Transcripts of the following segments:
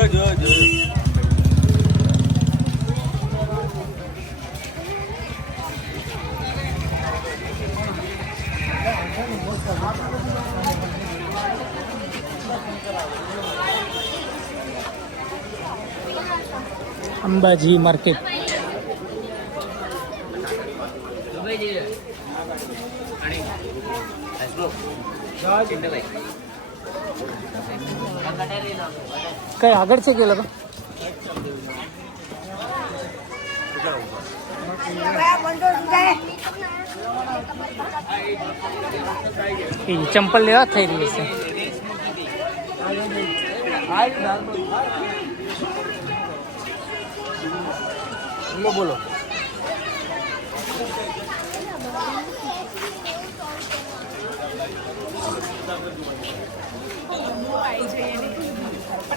જો જો જો અંબાજી માર્કેટ કઈ આગળ છે કે લોકો ચંપલ લેવા થઈ રહી છે. બોલો બોલો.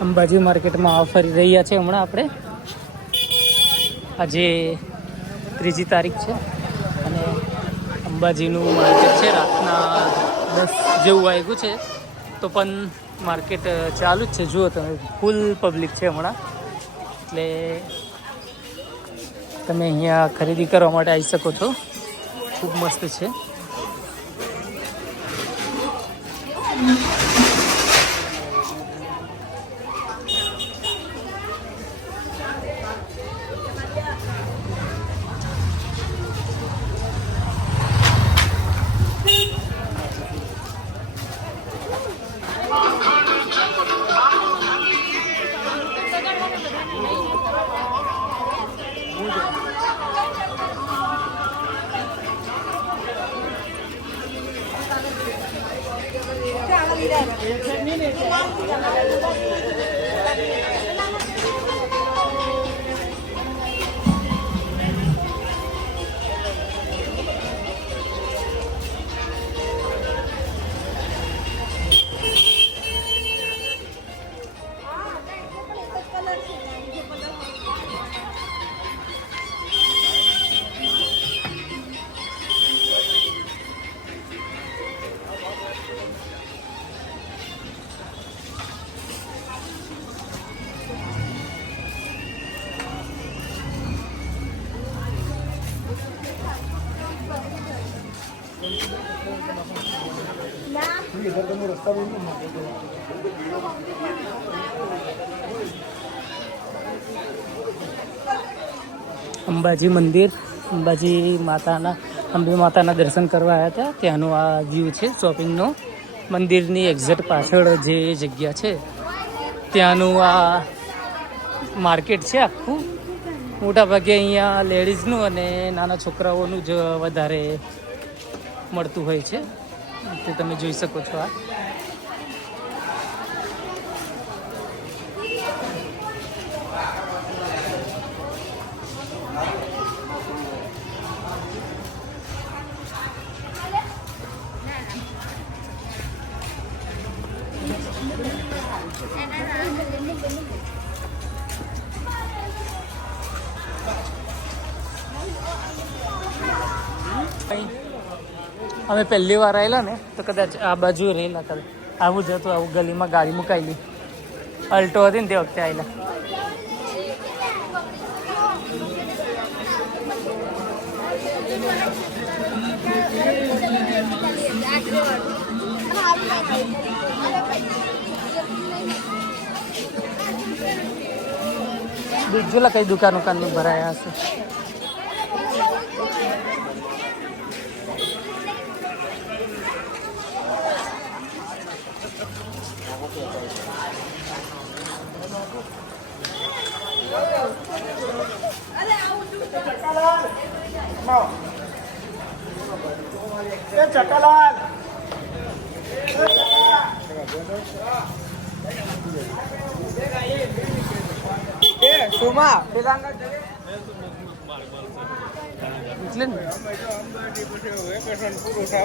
અંબાજી માર્કેટમાં ફરી રહ્યા છે હમણાં આપણે. આજે ત્રીજી તારીખ છે અને અંબાજીનું માર્કેટ છે. રાતના દસ જેવું વાગ્યું છે. તો પણ માર્કેટ ચાલુ જ છે. જુઓ તમે ફૂલ પબ્લિક છે હમણાં. એટલે તમે અહીંયા ખરીદી કરવા માટે આવી શકો છો. ખૂબ મસ્ત છે. Yeter mi ne? અંબાજી મંદિર, અંબાજી માતાના, અંબે માતાના દર્શન કરવા આવ્યા હતા. ત્યાંનો આ વ્યૂ છે શોપિંગનો મંદિરની એક્ઝેક્ટ પાછળ જે જગ્યા છે, ત્યાંનું આ માર્કેટ છે આખું. મોટાભાગે અહીંયા લેડીઝનું અને નાના છોકરાઓનું જ વધારે મળતું હોય છે. તે તમે જોઈ શકો છો આ. અમે પહેલી વાર આવેલા ને, તો કદાચ આ બાજુ રહેલા કદાચ. આવું જ હતું, આવું ગલીમાં ગાડી મુકાયેલી. અલ્ટો હતી ને તે વખતે આવેલા બીજું કઈ દુકાન ઉકાન ભરાયા હશે? mau tiếp chặt các loan ए सुमा बेदांगा चले એટલે ને પપ્પા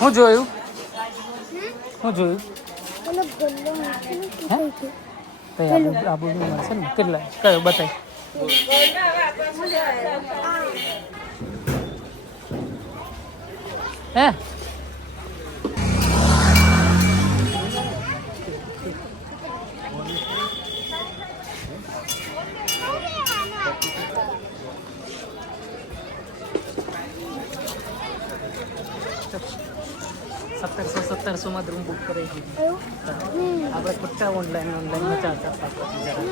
હું જોયું? હું જોયું? આબુ આબુ મળશે ને? કેટલા? કયો? બતાય. હે? સત્તરસો સત્તરસોમાં રૂમ બુક કરી દીધી. આપણે ખોટા ઓનલાઈન ઓનલાઈનમાં ચાલતા પાછા જરા.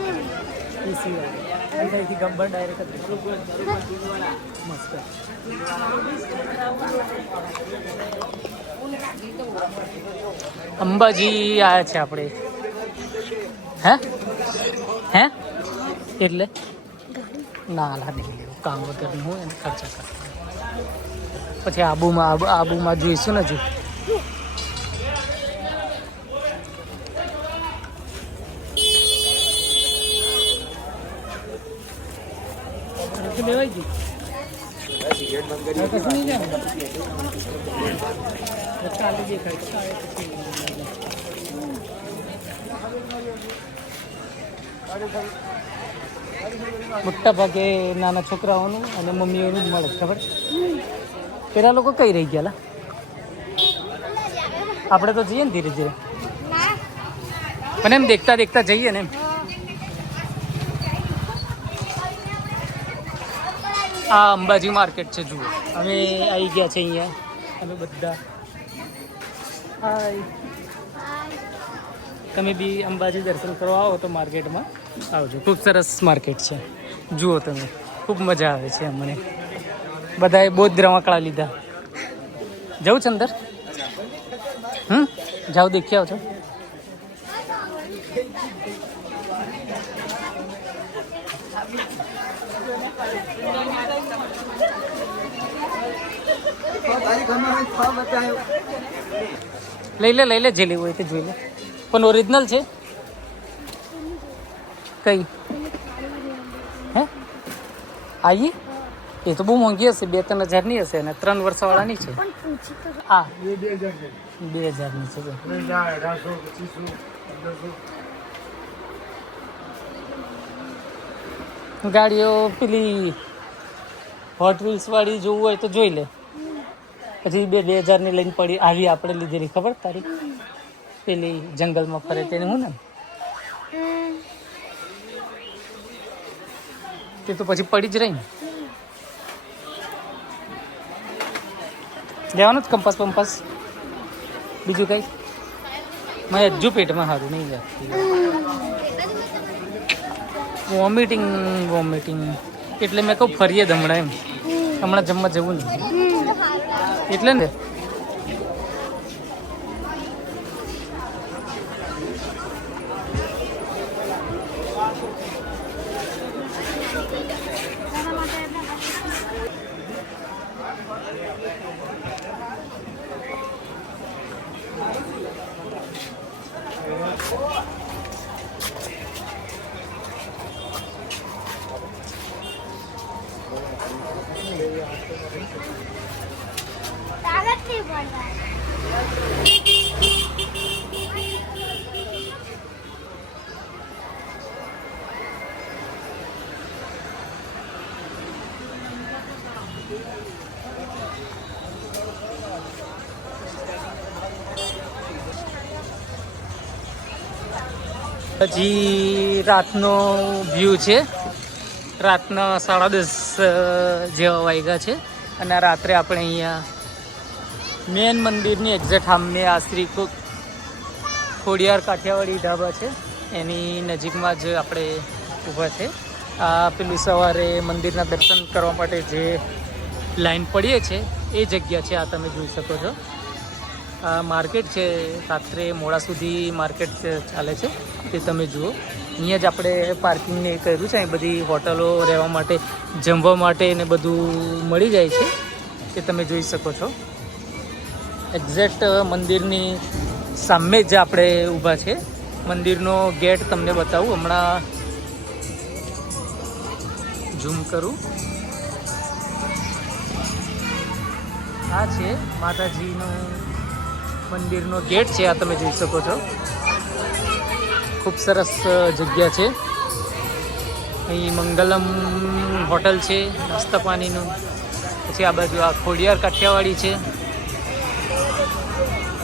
એ સિવાય અહીંથી ગબ્બર ડાયરેક્ટ મસ્ત. અંબાજી આવ્યા છે આપણે. હે? હે? એટલે? ના લાદી કામ વગરનું હોય એને ખર્ચા કરતા પછી આબુમાં આબુમાં જોઈશું ને હજુ? કશું નહીં જાય ચાલી દેખાય મોટા ભાગે નાના છોકરાઓનું અને મમ્મીઓનું જ મળે છે, ખબર? પેલા લોકો કઈ રહી ગયા? આપણે તો જઈએ ને ધીરે ધીરે. પણ એમ દેખતા દેખતા જઈએ ને એમ. આ અંબાજી માર્કેટ છે જુઓ. અમે આવી ગયા છે અહીંયા. અમે બધા. તમે બી અંબાજી દર્શન કરવા આવો તો માર્કેટમાં આવજો. ખૂબ સરસ માર્કેટ છે. જુઓ તમે. ખૂબ મજા આવે છે અમને. બધાએ બૌદ્ધ રમકડા લીધા. જવું છે અંદર હમ? જાઓ દેખી આવજો. લઈ લે લઈ લે જે લેવું હોય તે જોઈ લે. પણ ઓરિજિનલ છે? કઈ? હે? આઈ? એ તો બહુ મોંઘી હશે બે ત્રણ હજારની હશે અને ત્રણ વર્ષવાળાની છે. હા. બે હજારની છે ગાડીઓ પેલી હોટ વ્હીલ્સ વાળી જોવું હોય તો જોઈ લે. પછી બે બે હજારની લઈને પડી આવી આપણે લીધેલી ખબર? તારી પેલી જંગલમાં ફરે તેને, હું ને? તે તો પછી પડી જ રહી ને. લેવાનું જ કંપાસ પંપાસ બીજું કઈ? મેં હજુ પેટમાં સારું નહીં જતી વોમિટિંગ વોમિટિંગ એટલે મેં કહું ફરીએ જ હમણાં એમ. હમણાં જમવા જવું નહીં. એટલે ને કાગળ નહીં પડતા હજી રાતનો વ્યૂ છે. રાતના સાડા દસ જેવા વાગ્યા છે. અને રાત્રે આપણે અહીંયા મેન મંદિરની એક્ઝેક્ટ સામે આ શ્રી ખોડિયાર કાઠિયાવાડી ઢાબા છે. એની નજીકમાં જ આપણે ઊભા છે. આ પેલું સવારે મંદિરના દર્શન કરવા માટે જે લાઈન પડીએ છે, એ જગ્યા છે આ તમે જોઈ શકો છો. આ માર્કેટ છે, રાત્રે મોડા સુધી માર્કેટ ચાલે છે. તે તમે જુઓ. અહીંયા જ આપણે પાર્કિંગને કર્યું છે. અહીં બધી હોટલો રહેવા માટે, જમવા માટે ને બધું મળી જાય છે. તે તમે જોઈ શકો છો. એક્ઝેક્ટ મંદિરની સામે જ આપણે ઊભા છે. મંદિરનો ગેટ તમને બતાવું. હમણાં ઝૂમ કરું. આ છે માતાજીનો મંદિરનો ગેટ છે. આ તમે જોઈ શકો છો. ખૂબ સરસ જગ્યા છે. અહીં મંગલમ હોટલ છે. નાસ્તા પાણીનું. પછી આ બાજુ આ ખોડિયાર કાઠિયાવાડી છે.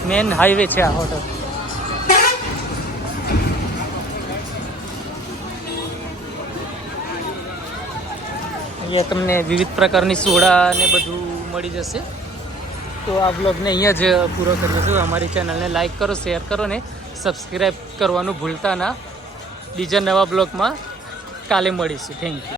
મેન હાઈવે છે આ હોટલ. અહીંયા તમને વિવિધ પ્રકારની સોડા ને બધું મળી જશે. તો આ બ્લોગને અહીંયા જ પૂરો કરીએ છું. અમારી ચેનલને લાઈક કરો, શેર કરો ને સબસ્ક્રાઈબ કરવાનું ભૂલતા ના. બીજા નવા બ્લોગમાં કાલે મળીશું. Thank you